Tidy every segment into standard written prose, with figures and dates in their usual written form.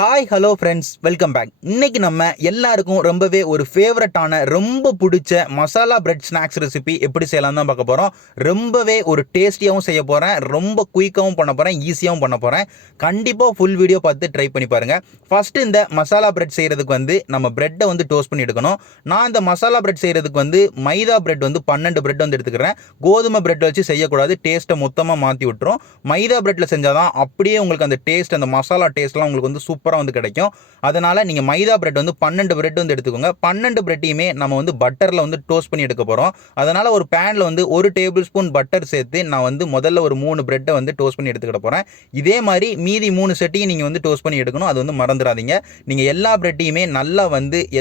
Hi hello friends, welcome back. இன்னைக்கு நம்ம எல்லாருக்கும் ரொம்பவே ஒரு ஃபேவரட்டான ரொம்ப பிடிச்ச மசாலா பிரெட் ஸ்நாக்ஸ் ரெசிபி எப்படி செய்யலாம் தான் பார்க்க போகிறோம். ரொம்பவே ஒரு டேஸ்டியாகவும் செய்ய போகிறேன், ரொம்ப குயிக்காகவும் பண்ண போகிறேன், ஈஸியாகவும் பண்ண போகிறேன். கண்டிப்பாக ஃபுல் வீடியோ பார்த்து ட்ரை பண்ணி பாருங்கள். ஃபஸ்ட்டு இந்த மசாலா பிரெட் செய்கிறதுக்கு நம்ம பிரெட்டை டோஸ்ட் பண்ணி எடுக்கணும். நான் இந்த மசாலா பிரெட் செய்கிறதுக்கு மைதா பிரெட் 12 பிரெட் எடுத்துக்கிறேன். கோதுமை பிரெட் வச்சு செய்யக்கூடாது, டேஸ்ட்டை மொத்தமாக மாற்றி விட்டுரும். மைதா பிரெட்டில் செஞ்சால் தான் அப்படியே உங்களுக்கு அந்த டேஸ்ட், அந்த மசாலா டேஸ்ட்லாம் உங்களுக்கு சூப்பராக கிடைக்கும். அதனால நீங்க மைதா பிரெட் 12 பிரெட் எடுத்துக்கோங்க. 12 பிரெட்டையுமே நம்ம பட்டர்ல டோஸ்ட் பண்ணி எடுக்க போறோம். அதனால ஒரு பேன்ல 1 டேபிள் ஸ்பூன் பட்டர் சேர்த்து நான் முதல்ல ஒரு 3 பிரெட்டை டோஸ்ட் பண்ணி எடுத்துக்கிட போறேன். இதே மாதிரி மீதி 3 செட்டையும் நீங்க டோஸ்ட் பண்ணி எடுக்கணும். அது மறந்துடாதீங்க. நீங்க எல்லா பிரெட்டையுமே நல்லா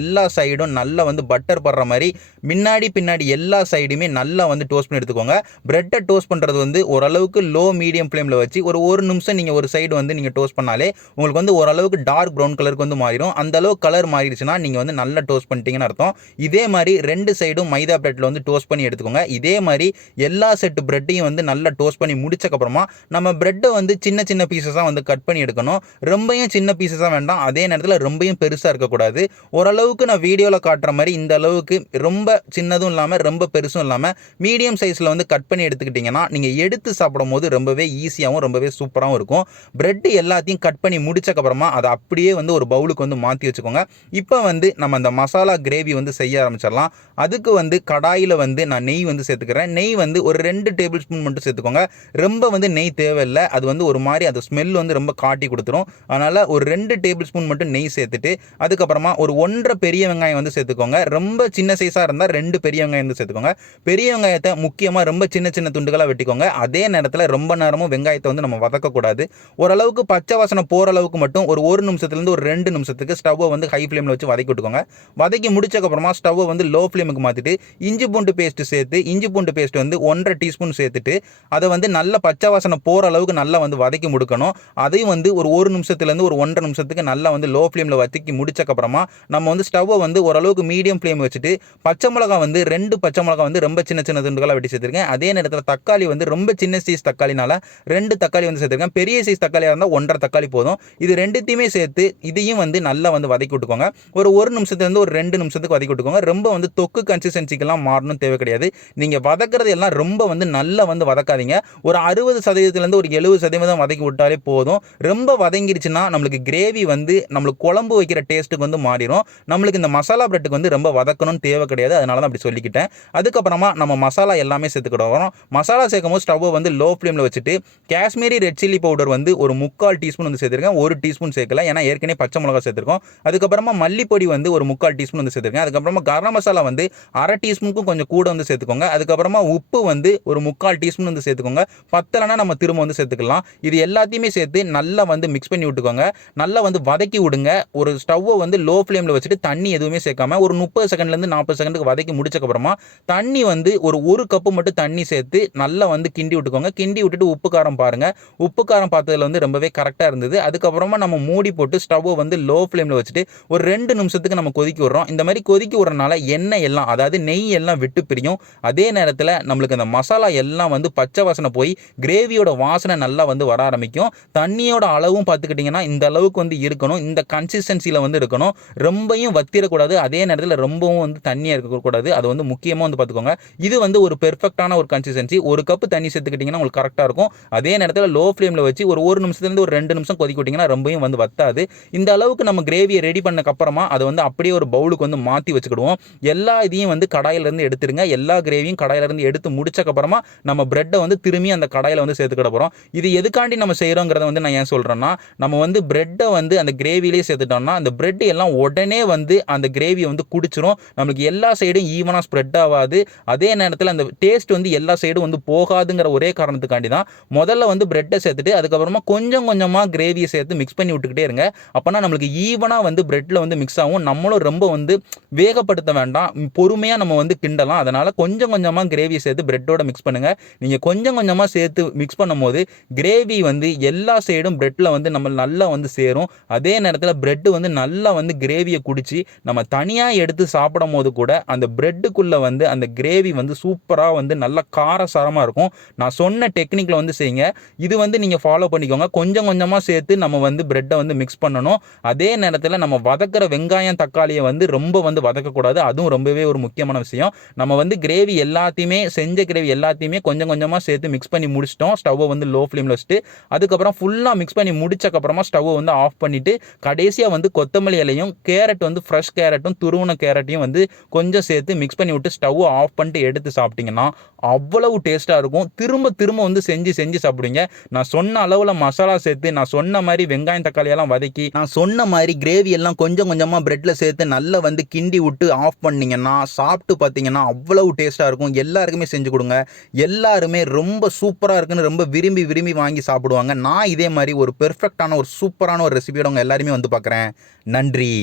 எல்லா சைடும் நல்லா பட்டர் படுற மாதிரி முன்னாடி பின்னாடி எல்லா சைடுமே நல்லா டோஸ்ட் பண்ணி எடுத்துக்கோங்க. பிரெட்டை டோஸ்ட் பண்றது ஓரளவுக்கு லோ மீடியம் ஃப்ளேம்ல வச்சு ஒரு நிமிஷம் நீங்க ஒரு சைடு நீங்க டோஸ்ட் பண்ணாலே உங்களுக்கு ஓரளவுக்கு டார்க் ப்ரௌன் கலருக்கு மாறிடும். அந்த அளவு கலர் மாறிடுச்சுன்னா நீங்க நல்லா டோஸ்ட் பண்ணிட்டீங்கன்னு அர்த்தம். இதே மாதிரி 2 சைடும் மைதா பிரெட்ல டோஸ்ட் பண்ணி எடுத்துக்கோங்க. இதே மாதிரி எல்லா செட் பிரெட்டையும் நல்லா டோஸ்ட் பண்ணி முடிச்சக்கு அப்புறமா நம்ம பிரெட்டை சின்ன சின்ன பீசஸா கட் பண்ணி எடுக்கணும். ரொம்பவும் சின்ன பீசஸா வேண்டாம், அதே நேரத்தில் ரொம்பவும் பெருசா இருக்கக்கூடாது. ஓரளவுக்கு நான் வீடியோவில் காட்டுற மாதிரி இந்த அளவுக்கு ரொம்ப சின்னதும் இல்லாமல் ரொம்ப பெருசும் இல்லாமல் மீடியம் சைஸில் கட் பண்ணி எடுத்துக்கிட்டிங்கன்னா நீங்கள் எடுத்து சாப்பிடும் போது ரொம்பவே ஈஸியாகவும் ரொம்பவே சூப்பராகவும் இருக்கும். பிரெட் எல்லாத்தையும் கட் பண்ணி முடிச்சக்கப்புறமா அதை அப்படியே ஒரு பவுலுக்கு மாற்றி வச்சுக்கோங்க. இப்போ நம்ம அந்த மசாலா கிரேவி செய்ய ஆரம்பிச்சிடலாம். அதுக்கு கடாயில் நான் நெய் சேர்த்துக்கிறேன். நெய் ஒரு 2 டேபிள் ஸ்பூன் மட்டும் சேர்த்துக்கோங்க. ரொம்ப நெய் தேவையில்லை, அது ஒரு மாதிரி அந்த ஸ்மெல் ரொம்ப காட்டி கொடுத்துரும். அதனால் ஒரு 2 டேபிள் ஸ்பூன் மட்டும் நெய் சேர்த்துட்டு அதுக்கப்புறமா ஒரு 1.5 பெரிய வெங்காயம் சேர்த்துக்கோங்க. ரொம்ப சின்ன சைஸாக இருந்தால் 2 பெரிய வெங்காயம் சேர்த்துக்கோங்க. பெரிய வெங்காயத்தை முக்கியமாக ரொம்ப சின்ன சின்ன துண்டுகளாக வெட்டிக்கோங்க. அதே நேரத்தில் ரொம்ப நேரமும் வெங்காயத்தை நம்ம வதக்கக்கூடாது. ஓரளவுக்கு பச்சை வாசனை போகிற அளவுக்கு மட்டும் ஒரு நிமிஷத்துலேருந்து ஒரு 2 நிமிஷத்துக்கு ஸ்டவ்வை ஹை ஃப்ளேமில் வச்சு வதக்கி விட்டுக்கோங்க. வதக்கி முடிச்சக்கப்புறமா ஸ்டவ்வை லோ ஃப்ளேமுக்கு மாற்றிட்டு இஞ்சி பூண்டு பேஸ்ட் சேர்த்து இஞ்சி பூண்டு பேஸ்ட் 1.5 டீஸ்பூன் சேர்த்துட்டு அதை நல்ல பச்சை வாசனை போகிற அளவுக்கு நல்லா வதக்கி முடிக்கணும். அதையும் ஒரு நிமிஷத்துலேருந்து ஒரு 1.5 நிமிஷத்துக்கு நல்லா லோ ஃப்ளேமில் வதக்கி முடிச்சக்கப்புறமா நம்ம ஸ்டவ்வை ஓரளவுக்கு மீடியம் ஃப்ளேம் வச்சுட்டு பச்சை மிளகா 2 பச்சை மிளகா ரொம்ப சின்ன சின்ன துண்டுகளாக வெட்டி சேர்த்துருக்கேன். அதே நேரத்தில் தக்காளி ரொம்ப சின்ன சைஸ் தக்காளினால 2 தக்காளி சேர்த்துருக்கேன். பெரிய சைஸ் தக்காளியாக இருந்தால் 1.5 தக்காளி போதும். இது ரெண்டுத்தையுமே சேர்த்து இதையும் நல்லா வதக்கி விட்டுக்கோங்க. ஒரு நிமிஷத்துலேருந்து ஒரு 2 நிமிஷத்துக்கு வதக்கி விட்டுக்கோங்க. ரொம்ப தொக்கு கன்சிஸ்டன்சிக்கெல்லாம் மாறணும் தேவை கிடையாது. நீங்கள் வதக்கிறது எல்லாம் ரொம்ப நல்லா வதக்காதீங்க. ஒரு 60%லேருந்து ஒரு 70% வதக்கி விட்டாலே போதும். ரொம்ப வதங்கிடுச்சுன்னா நம்மளுக்கு கிரேவி நம்மளுக்கு குழம்பு வைக்கிற டேஸ்ட்டுக்கு மாறிடும். நம்மளுக்கு இந்த மசாலா பிரெட்டுக்கு ரொம்ப வதக்கணும்னு தேவை கிடையாது. அதனால தான் அப்படி சொல்லிக்கிட்டேன். அதுக்கப்புறமா நம்ம மசாலா எல்லாமே சேர்த்துக்கிடுவோம். மசாலா சேர்க்கும் போது ஸ்டவ்வை லோ ஃப்ளேமில் வச்சுட்டு காஷ்மீரி ரெட் சில்லி பவுடர் ஒரு 3/4 டீஸ்பூன் சேர்த்துருக்கேன். 1 டீஸ்பூன் சேர்க்கல, ஏன்னா ஏற்கனவே பச்சை மிளகா சேர்த்துருக்கோம். அதுக்கப்புறமா மல்லிப்பொடி ஒரு 3/4 டீஸ்பூன் சேர்த்துருக்கேன். அதுக்கப்புறமா கரம் மசாலா 1/2 டீஸ்பூனுக்கும் கொஞ்சம் கூட சேர்த்துக்கோங்க. அதுக்கப்புறமா உப்பு ஒரு 3/4 டீஸ்பூன் சேர்த்துக்கோங்க. பத்தலைன்னா நம்ம திரும்ப சேர்த்துக்கலாம். இது எல்லாத்தையுமே சேர்த்து நல்லா மிக்ஸ் பண்ணி விட்டுக்கோங்க. நல்லா வதக்கி விடுங்க. ஒரு ஸ்டவ்வை லோ ஃப்ளேமில் வச்சுட்டு தண்ணி எதுவுமே சேர்க்காம ஒரு 30 செகண்ட்லேருந்து 40 செகண்டுக்கு வதக்கி முடிச்சக்கப்புறமா தண்ணி ஒரு கப்பு மட்டும் தண்ணி சேர்த்து நல்லா கிண்டி விட்டுக்கோங்க. கிண்டி விட்டுட்டு உப்பு காரம் பாருங்க. உப்பு காரம் பார்த்ததுல ரொம்பவே கரெக்டாக இருந்தது. அதுக்கப்புறமா நம்ம மூடி போட்டு ஸ்டவ்வை லோ ஃப்ளேமில் வச்சுட்டு ஒரு 2 நிமிஷத்துக்கு நம்ம கொதிக்க விடுறோம். இந்த மாதிரி கொதிக்க விடுறதுனால எண்ணெய் எல்லாம், அதாவது நெய் எல்லாம் விட்டு பிரியும். அதே நேரத்தில் நம்மளுக்கு அந்த மசாலா எல்லாம் பச்சை வாசனை போய் கிரேவியோட வாசனை நல்லா வர ஆரம்பிக்கும். தண்ணியோட அளவும் பார்த்துக்கிட்டிங்கன்னா இந்த அளவுக்கு இருக்கணும். இந்த கன்சிஸ்டன்சியில் இருக்கணும். ரொம்பவும் வத்திரக்கூடாது, அதே நேரத்தில் ரொம்பவும் தண்ணியாக இருக்கக்கூடாது. அது முக்கியமாக பார்த்துக்கோங்க. இது ஒரு பெர்ஃபெக்டான ஒரு கன்சிஸ்டன்சி. ஒரு கப்பு தண்ணி சேர்த்துக்கிட்டிங்கன்னா உங்களுக்கு கரெக்டாக இருக்கும். அதே நேரத்தில் லோ ஃப்ளேமில் வச்சு ஒரு நிமிஷத்துலேருந்து ஒரு 2 நிமிஷம் கொதிக்க விட்டிங்கன்னா ரொம்பவும் வத்தாது. இந்த அளவுக்கு நம்ம கிரேவியை ரெடி பண்ணக்கப்புறமா அதை அப்படியே ஒரு பவுலுக்கு மாற்றி வச்சுக்கிடுவோம். எல்லா இதையும் கடாயிலேருந்து எடுத்துருங்க. எல்லா கிரேவியும் கடாயிலேருந்து எடுத்து முடிச்சக்கப்புறமா நம்ம பிரெட்டை திரும்பி அந்த கடாயில் சேர்த்துக்கிட போகிறோம். இது எதுக்காண்டி நம்ம செய்கிறோங்கிறத நான் ஏன் சொல்கிறேன்னா, நம்ம பிரெட்டை அந்த கிரேவிலே சேர்த்துட்டோம்னா அந்த பிரெட் எல்லாம் உடனே அந்த கிரேவியை குடிச்சிரும். நம்மளுக்கு எல்லா சைடும் ஈவனாக ஸ்ப்ரெட் ஆகாது. அதே நேரத்தில் அந்த டேஸ்ட் எல்லா சைடும் போகாதுங்கிற ஒரே காரணத்துக்காண்டி தான் முதல்ல பிரெட்டை சேர்த்துட்டு அதுக்கப்புறமா கொஞ்சம் கொஞ்சமாக கிரேவியை சேர்த்து மிக்ஸ் பண்ணி விட்டுக்கிட்டே இருங்க. அப்போனா நம்மளுக்கு ஈவனாக பிரெட்டில் மிக்ஸ் ஆகும். நம்மளும் ரொம்ப வேகப்படுத்த வேண்டாம், பொறுமையாக நம்ம கிண்டலாம். அதனால் கொஞ்சம் கொஞ்சமாக கிரேவியை சேர்த்து பிரெட்டோட மிக்ஸ் பண்ணுங்கள். நீங்கள் கொஞ்சம் கொஞ்சமாக சேர்த்து மிக்ஸ் பண்ணும்போது கிரேவி எல்லா சைடும் பிரெட்டில் நம்ம நல்லா சேரும். அதே நேரத்தில் பிரெட்டு நல்லா கிரேவியை குடிச்சு நம்ம தனியாக எடுத்து சாப்பிடும் போது கூட அந்த பிரெட்டுக்குள்ளே அந்த கிரேவி சூப்பராக நல்லா காரசாரமாக இருக்கும். நான் சொன்ன டெக்னிக்கில் செய்யுங்க. இது நீங்கள் ஃபாலோ பண்ணிக்கோங்க. கொஞ்சம் கொஞ்சமாக சேர்த்து நம்ம பிரெட்டை வந்து மிக்ஸ் பண்ணணும். அதே நேரத்தில் நம்ம வதக்கிற வெங்காயம் தக்காளியை வந்து ரொம்ப வந்து வதக்கக்கூடாது. அதுவும் ரொம்பவே ஒரு முக்கியமான விஷயம். நம்ம வந்து கிரேவி எல்லாத்தையுமே செஞ்ச கிரேவி எல்லாத்தையுமே கொஞ்சம் கொஞ்சமாக சேர்த்து மிக்ஸ் பண்ணி முடிச்சிட்டோம். ஸ்டவ்வை வந்து லோ ஃப்ளேமில் வச்சுட்டு அதுக்கப்புறம் ஃபுல்லாக மிக்ஸ் பண்ணி முடிச்சக்கப்புறமா ஸ்டவ்வை வந்து ஆஃப் பண்ணிவிட்டு கடைசியாக வந்து கொத்தமல்லி இலையும் கேரட் வந்து ஃப்ரெஷ் கேரட்டும் துருவன கேரட்டையும் வந்து கொஞ்சம் சேர்த்து மிக்ஸ் பண்ணி விட்டு ஸ்டவ்வை ஆஃப் பண்ணிட்டு எடுத்து சாப்பிட்டிங்கன்னா அவ்வளவு டேஸ்ட்டாக இருக்கும். திரும்ப திரும்ப வந்து செஞ்சு செஞ்சு சாப்பிடுவீங்க. நான் சொன்ன அளவில் மசாலா சேர்த்து நான் சொன்ன மாதிரி வெங்காயம் தக்காளியெல்லாம் வதக்கி நான் சொன்ன மாதிரி கிரேவி எல்லாம் கொஞ்சம் கொஞ்சமாக பிரெட்டில் சேர்த்து நல்லா வந்து கிண்டி விட்டு ஆஃப் பண்ணிங்கன்னா சாப்பிட்டு பார்த்தீங்கன்னா அவ்வளவு டேஸ்ட்டாக இருக்கும். எல்லாருக்குமே செஞ்சு கொடுங்க. எல்லாருமே ரொம்ப சூப்பராக இருக்குன்னு ரொம்ப விரும்பி விரும்பி வாங்கி சாப்பிடுவாங்க. நான் இதே மாதிரி ஒரு பெர்ஃபெக்டான ஒரு சூப்பரான ஒரு ரெசிபியோட உங்கள் எல்லாருமே வந்து பார்க்குறேன். நன்றி.